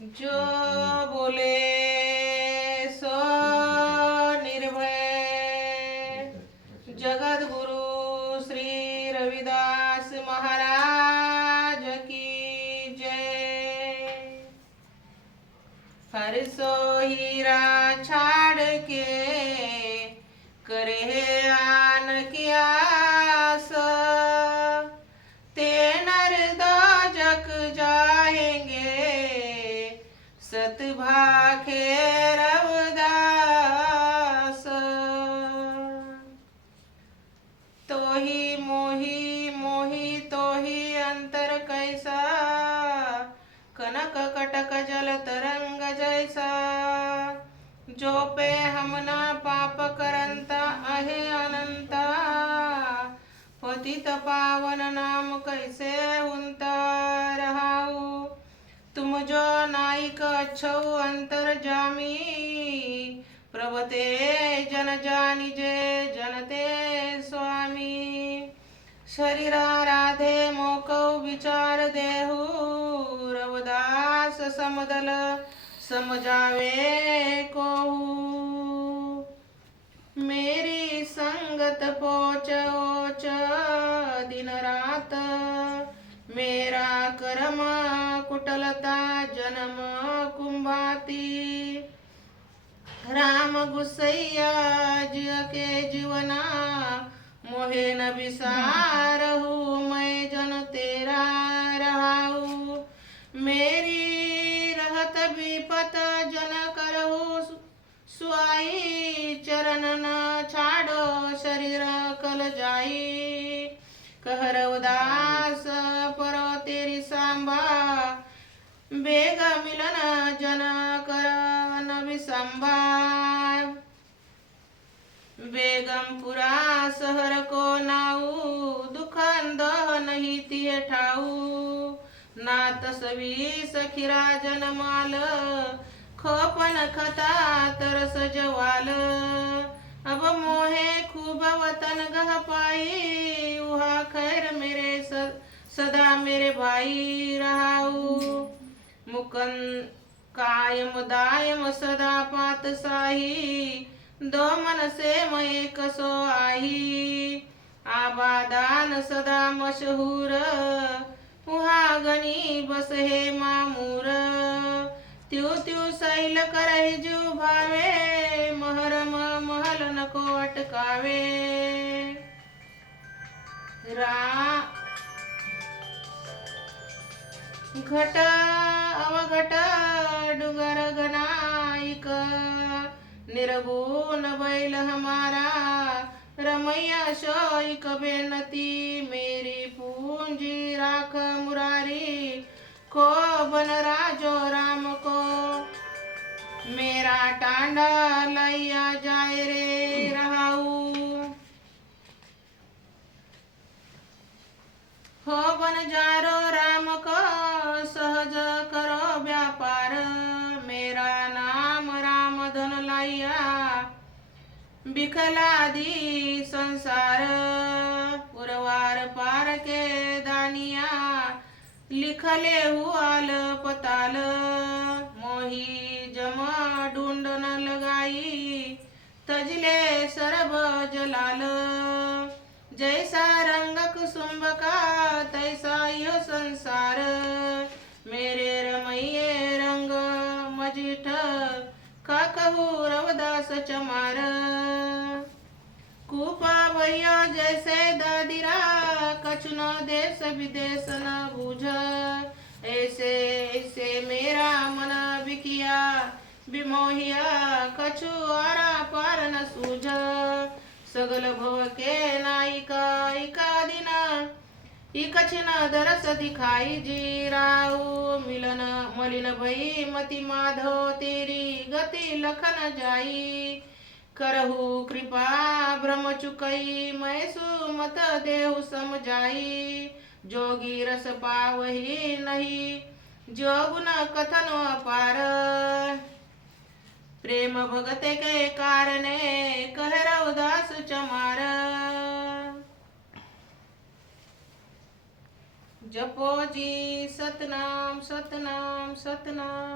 जो बोले सो निर्भय। जगत गुरु श्री रविदास महाराज की जय। हर सो हीरा छाड़ के करे आन सतभाखे रवदास तोही मोही मोही तोही अंतर कैसा? कनक कटक जल तरंग जैसा। जो पे हमना पाप करंता आहे अनंता। पतित पावन नाम कैसे उनता रहाऊ। तुम जो नायक अच्छौ अंतर जामी प्रभते जन जानिजे जनते स्वामी। शरीरा राधे मोकौ विचार देहू रवदास समदल समजावे कोहू। मेरी संगत पोच ओच दिन रात मेरा कर्मा चलता जन्म कुंभाती। राम गुसैया जिय के जीवना मोहे न विसारहु मैं जन तेरा रहाऊ। मेरी रहत विपत जन करहु सुहाई सुआई चरण न छाड़ो शरीर कल जाई। कहर उदास बेग मिलन जन कर न विसंबा बेगमपुरा शहर को नाऊ दुखान दह नहीं तिये ठाऊ। ना तसवी सखीरा जनमाल खोपन खता तरस जवाल। अब मोहे खूब वतन गह पाई, उहा खैर मेरे सदा मेरे भाई रहाऊ। मुकन कायम दायम सदा पात साही दो मन से कसो आही? आबादान सदा मशहूर उहा बस हे मामूर. त्यो त्यू सैल करहि भावे महरम महल नको अटकावे. रा घट अवघट डुंगर गनाइक निरगुण बैल हमारा रमैया शोक बेनती. मेरी पूंजी राख मुरारी को बन राजो राम को. मेरा टांडा लैया जाए रे रहाऊ. हो बनजारो राम को धन बिखलादी संसार. पुरवार पार के दानिया लिखले हुआल पताल. मोही जमा ढूंढ न लगाई तजले सरब जलाल. जैसा रंग कुसुम्ब रवदास चमार कूपा भैया जैसे दादिरा कचनो देश विदेश न बुझ. ऐसे ऐसे मेरा मन बिकिया बिमोहिया कछु आरा पार न सूझ. सगल भव के ना कछिन दरस दिखाई जीराऊ मिलन मलिन भई मति माधव तेरी गति लखन जाई। करहु कृपा भ्रम चुकई मैसु मत देहु समझाई। जोगी रस पावही नहीं जो गुण कथन अपार। प्रेम भगते के कारणे कहरा उदास चमार जपो जी सतनाम सतनाम सतनाम।